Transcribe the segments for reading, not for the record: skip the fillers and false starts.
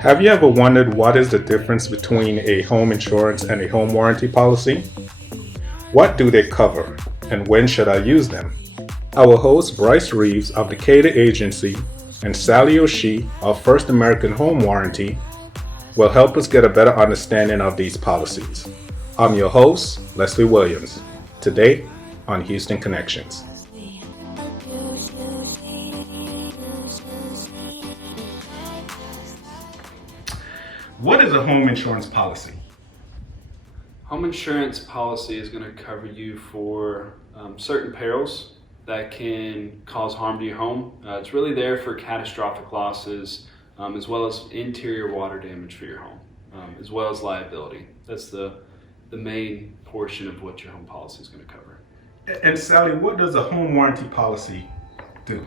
Have you ever wondered what is the difference between a home insurance and a home warranty policy? What do they cover, and when should I use them? Our host Bryce Reeves of the Kader agency and Sallie O'Shee of First American Home Warranty will help us get a better understanding of these policies. I'm your host, Leslie Wylliams, today on Houston Connections. What is a home insurance policy? Home insurance policy is going to cover you for certain perils that can cause harm to your home. It's really there for catastrophic losses, as well as interior water damage for your home, as well as liability. That's the main portion of what your home policy is going to cover. And Sallie, what does a home warranty policy do?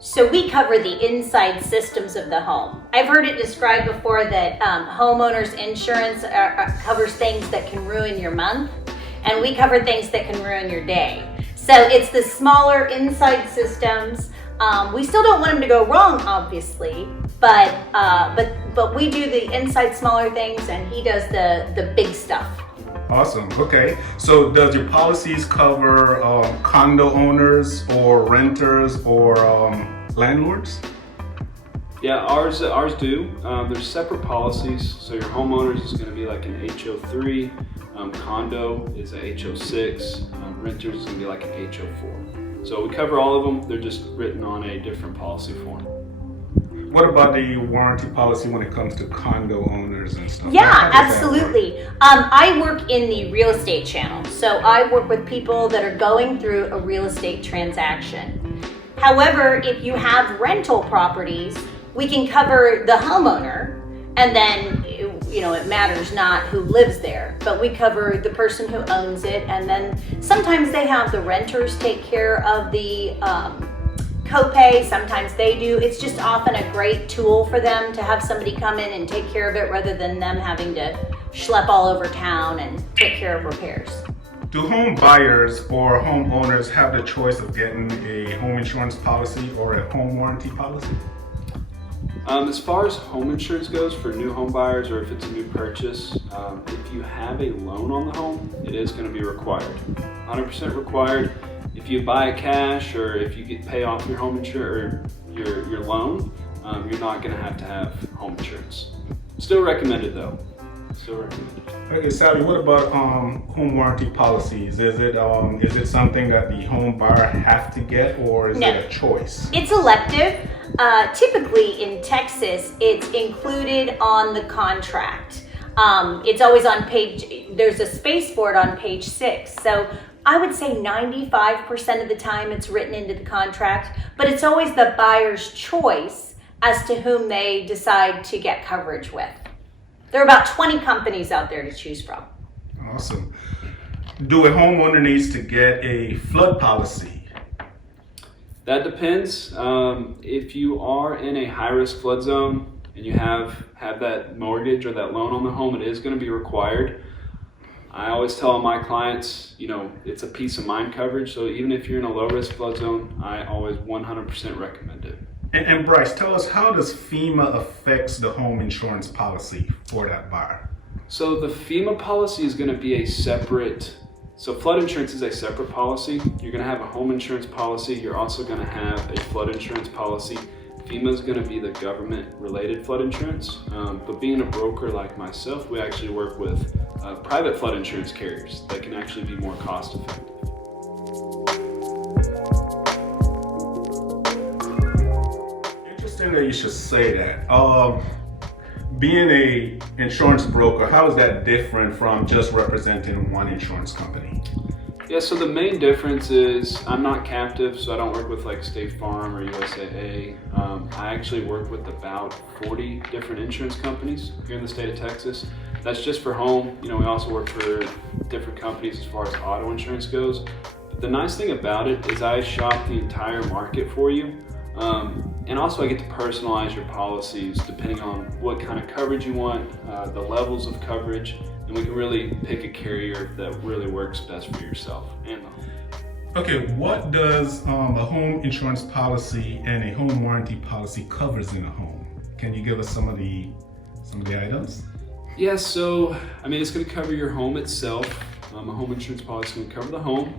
So we cover the inside systems of the home. I've heard it described before that homeowners insurance covers things that can ruin your month, and we cover things that can ruin your day. So it's the smaller inside systems. We still don't want them to go wrong, obviously, but we do the inside smaller things, and he does the big stuff. Awesome. Okay. So does your policies cover condo owners or renters or landlords? Yeah, ours do. There's separate policies. So your homeowners is going to be like an HO3, condo is a HO6, renters is going to be like an HO4. So we cover all of them. They're just written on a different policy form. What about the warranty policy when it comes to condo owners and stuff? Yeah, absolutely. I work in the real estate channel, so I work with people that are going through a real estate transaction. However, if you have rental properties, we can cover the homeowner, and then it matters not who lives there, but we cover the person who owns it, and then sometimes they have the renters take care of the copay, sometimes they do. It's just often a great tool for them to have somebody come in and take care of it rather than them having to schlep all over town and take care of repairs. Do home buyers or homeowners have the choice of getting a home insurance policy or a home warranty policy? As far as home insurance goes for new home buyers, or if it's a new purchase, if you have a loan on the home, it is going to be required. 100% required. If you buy cash or if you pay off your home insurance or your loan, you're not going to have home insurance. Still recommended though. Still recommended. Okay, Sallie, what about home warranty policies? Is it something that the home buyer have to get, or is it a choice? It's elective. Typically in Texas, it's included on the contract. It's always on there's a space for it on page 6. So I would say 95% of the time it's written into the contract, but it's always the buyer's choice as to whom they decide to get coverage with. There are about 20 companies out there to choose from. Awesome. Do a homeowner needs to get a flood policy? That depends. If you are in a high-risk flood zone and you have that mortgage or that loan on the home, it is going to be required. I always tell my clients, it's a peace of mind coverage. So even if you're in a low-risk flood zone, I always 100% recommend it. And Bryce, tell us, how does FEMA affects the home insurance policy for that buyer? So the FEMA policy is going to be a separate. So flood insurance is a separate policy. You're going to have a home insurance policy. You're also going to have a flood insurance policy. FEMA is going to be the government-related flood insurance. But being a broker like myself, we actually work with private flood insurance carriers that can actually be more cost-effective. Interesting that you should say that. Being a insurance broker, how is that different from just representing one insurance company? Yeah, so the main difference is I'm not captive, so I don't work with like State Farm or USAA. I actually work with about 40 different insurance companies here in the state of Texas. That's just for home. We also work for different companies as far as auto insurance goes. But the nice thing about it is I shop the entire market for you. And also I get to personalize your policies depending on what kind of coverage you want, the levels of coverage, and we can really pick a carrier that really works best for yourself and the home. Okay, what does a home insurance policy and a home warranty policy covers in a home? Can you give us some of the items? Yeah, so I mean, it's going to cover your home itself. A home insurance policy is going to cover the home.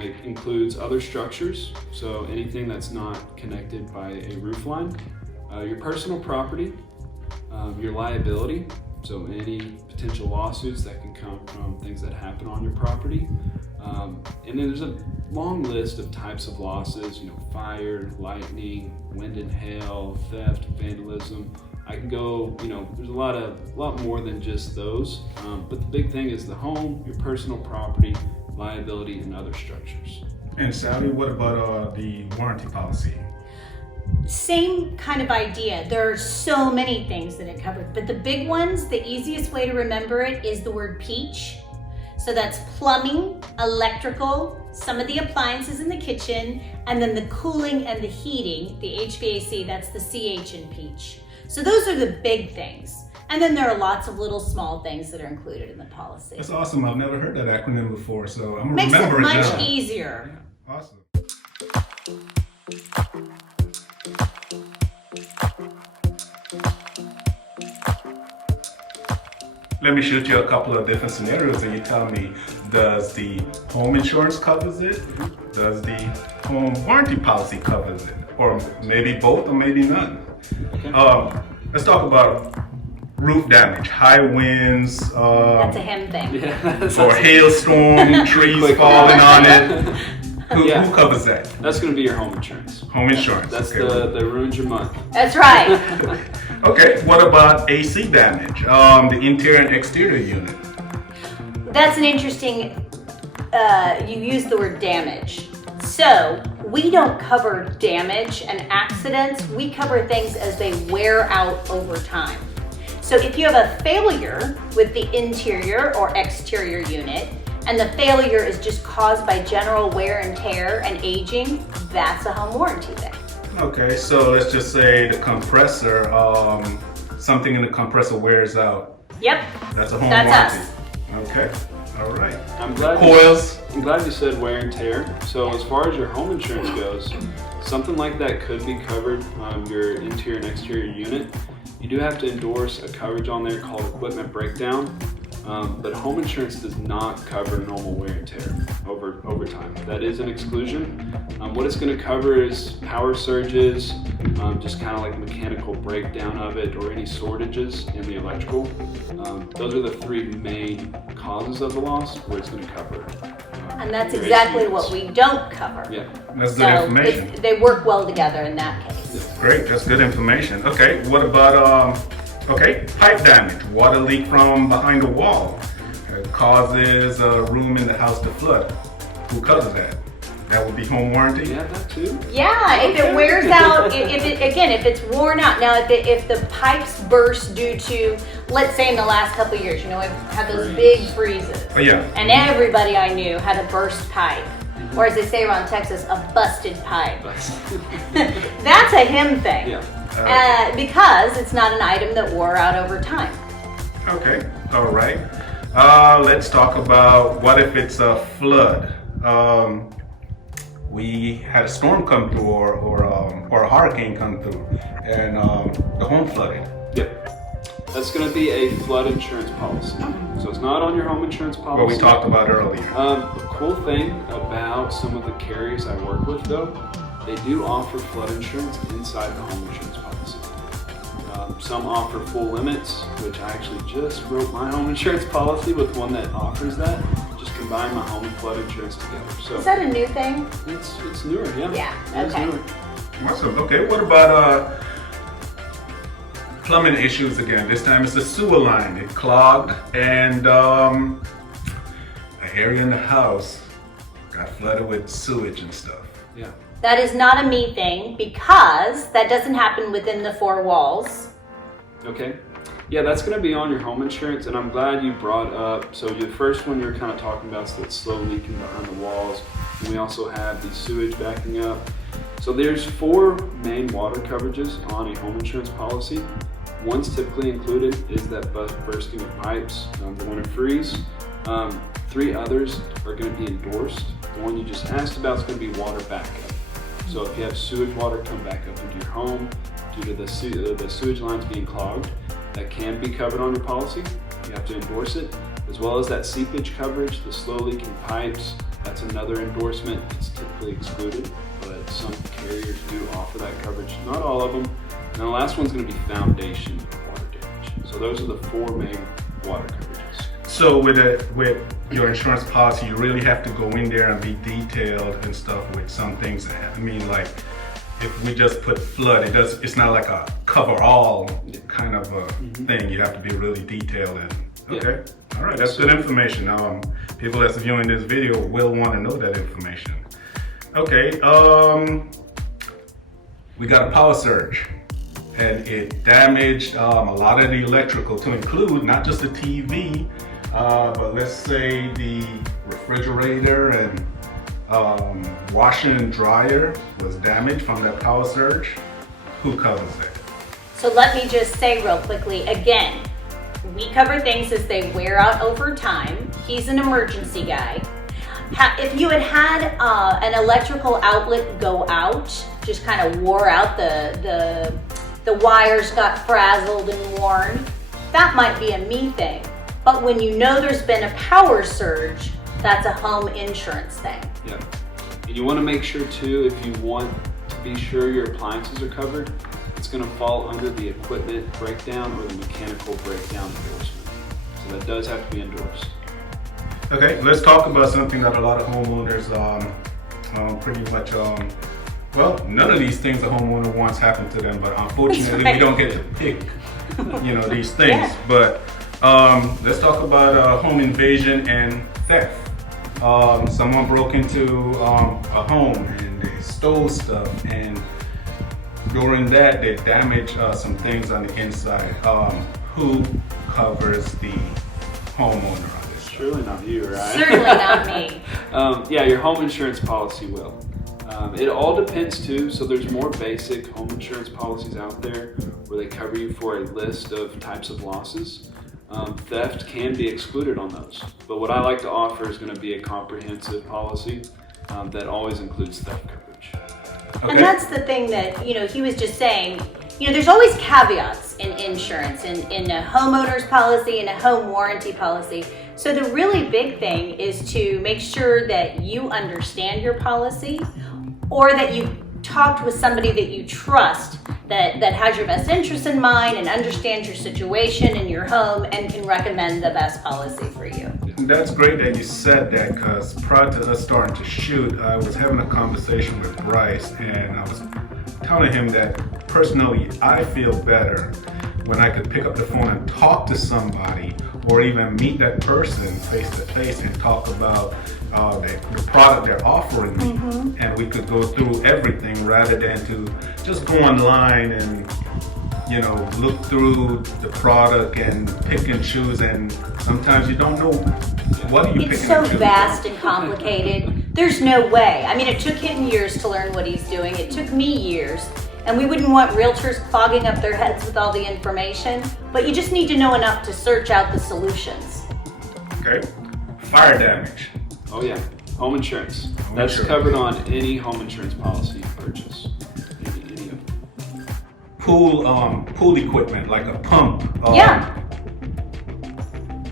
It includes other structures, so anything that's not connected by a roof line, your personal property, your liability, so any potential lawsuits that can come from things that happen on your property. And then there's a long list of types of losses, fire, lightning, wind and hail, theft, vandalism. I can go, there's a lot more than just those. But the big thing is the home, your personal property, liability, and other structures. And Sallie, what about the warranty policy? Same kind of idea. There are so many things that it covers, but the big ones, the easiest way to remember it is the word peach. So that's plumbing, electrical, some of the appliances in the kitchen, and then the cooling and the heating, the HVAC, that's the CH in peach. So those are the big things. And then there are lots of little small things that are included in the policy. That's awesome. I've never heard that acronym before, so I'm going to Makes remember it now. Makes it much easier. Awesome. Let me shoot you a couple of different scenarios and you tell me, does the home insurance covers it? Does the home warranty policy covers it? Or maybe both or maybe none? Okay. Let's talk about roof damage, high winds, That's a him thing. Yeah, or hailstorm, trees falling on it. Who covers that? That's going to be your home insurance. Home insurance. That's okay. the ruins your month. That's right. Okay, what about AC damage? The interior and exterior unit. That's an interesting, you used the word damage. So we don't cover damage and accidents. We cover things as they wear out over time. So if you have a failure with the interior or exterior unit, and the failure is just caused by general wear and tear and aging, that's a home warranty thing. Okay, so let's just say the compressor, something in the compressor wears out. Yep. That's a home That's warranty. Okay, all right. I'm glad you said wear and tear. So as far as your home insurance goes, something like that could be covered on your interior and exterior unit. You do have to endorse a coverage on there called equipment breakdown. But home insurance does not cover normal wear and tear over time. That is an exclusion. What it's going to cover is power surges, just kind of like mechanical breakdown of it, or any shortages in the electrical. Those are the three main causes of the loss where it's going to cover. And that's exactly what we don't cover. Yeah, that's good information. They work well together in that case. Yeah. Great, that's good information. Okay, what about pipe damage, water leak from behind a wall. It causes a room in the house to flood. Who covers that? That would be home warranty? Yeah, that too. Yeah, if it wears out, if it's worn out. Now, if the pipes burst due to, let's say in the last couple of years, we've had those big freezes. Oh, yeah. And everybody I knew had a burst pipe. Or as they say around Texas, a busted pipe. That's a him thing. Yeah. Because it's not an item that wore out over time. Okay, all right. Let's talk about what if it's a flood. We had a storm come through or a hurricane come through and the home flooded. Yep. That's going to be a flood insurance policy. So it's not on your home insurance policy. What we talked about earlier. The cool thing about some of the carriers I work with, though, they do offer flood insurance inside the home insurance policy. Some offer full limits, which I actually just wrote my home insurance policy with one that offers that. Just combine my home and flood insurance together. So is that a new thing? It's newer, yeah. Yeah. It's Okay. newer. Awesome. Okay, what about plumbing issues again? This time it's the sewer line. It clogged and an area in the house got flooded with sewage and stuff. Yeah. That is not a me thing because that doesn't happen within the four walls. Okay. Yeah, that's going to be on your home insurance, and I'm glad you brought up, so the first one you're kind of talking about is that slow leaking behind the walls, and we also have the sewage backing up. So there's 4 main water coverages on a home insurance policy. One's typically included is that bursting of pipes, the winter freeze. 3 others are going to be endorsed. The one you just asked about is going to be water backup. So if you have sewage water come back up into your home, due to the sewage lines being clogged. That can be covered on your policy. You have to endorse it, as well as that seepage coverage, the slow leaking pipes. That's another endorsement. It's typically excluded, but some carriers do offer that coverage. Not all of them. And the last one's going to be foundation water damage. So those are the 4 main water coverages. So with your insurance policy, you really have to go in there and be detailed and stuff with some things. I mean, like if we just put flood, it's not like a cover all kind of a thing. You have to be really detailed and okay. Yeah. All right, that's good information. Now, people that's viewing this video will want to know that information. Okay, we got a power surge, and it damaged a lot of the electrical, to include not just the TV, but let's say the refrigerator and washer and dryer was damaged from that power surge. Who covers that? So let me just say real quickly, again, we cover things as they wear out over time. He's an emergency guy. If you had an electrical outlet go out, just kind of wore out, the wires got frazzled and worn, that might be a me thing. But when you know there's been a power surge, that's a home insurance thing. Yeah. And you want to make sure too, if you want to be sure your appliances are covered, it's going to fall under the equipment breakdown or the mechanical breakdown endorsement. So that does have to be endorsed. Okay, let's talk about something that a lot of homeowners pretty much, well, none of these things a homeowner wants happen to them, but unfortunately we don't get to pick, these things. Yeah. But let's talk about home invasion and theft. Someone broke into a home and they stole stuff, and during that they damaged some things on the inside. Who covers the homeowner on this? Surely not you, right? Certainly not me. Yeah, your home insurance policy will. It all depends too, so there's more basic home insurance policies out there where they cover you for a list of types of losses. Theft can be excluded on those, but what I like to offer is going to be a comprehensive policy that always includes theft coverage. Okay. And that's the thing that, he was just saying, there's always caveats in insurance, in a homeowner's policy and a home warranty policy. So the really big thing is to make sure that you understand your policy, or that you talked with somebody that you trust that has your best interest in mind and understands your situation and your home and can recommend the best policy for you. That's great that you said that, because prior to us starting to shoot, I was having a conversation with Bryce, and I was telling him that personally I feel better when I could pick up the phone and talk to somebody, or even meet that person face to face and talk about the product they're offering me, and we could go through everything rather than to just go online and look through the product and pick and choose, and sometimes you don't know what are you picking. It's so and choosing vast and complicated. There's no way. I mean, it took him years to learn what he's doing. It took me years. And we wouldn't want realtors clogging up their heads with all the information, but you just need to know enough to search out the solutions. Okay. Fire damage. Oh yeah, home insurance. That's covered on any home insurance policy you purchase. Any of them. Pool equipment like a pump. Yeah.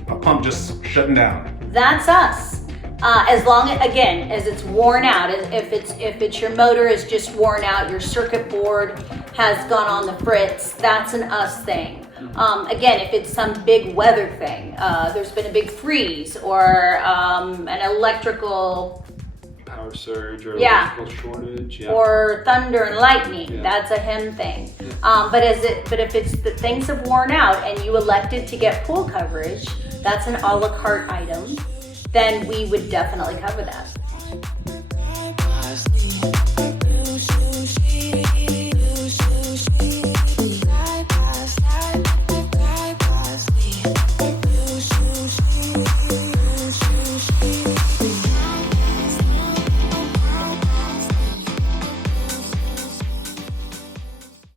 A pump just shutting down. That's us. As long as it's worn out, if it's your motor is just worn out, your circuit board has gone on the fritz, that's an us thing. Again, if it's some big weather thing, there's been a big freeze or an electrical power surge or electrical shortage, or thunder and lightning, that's a him thing. But if it's the things have worn out and you elected to get pool coverage, that's an a la carte item, then we would definitely cover that.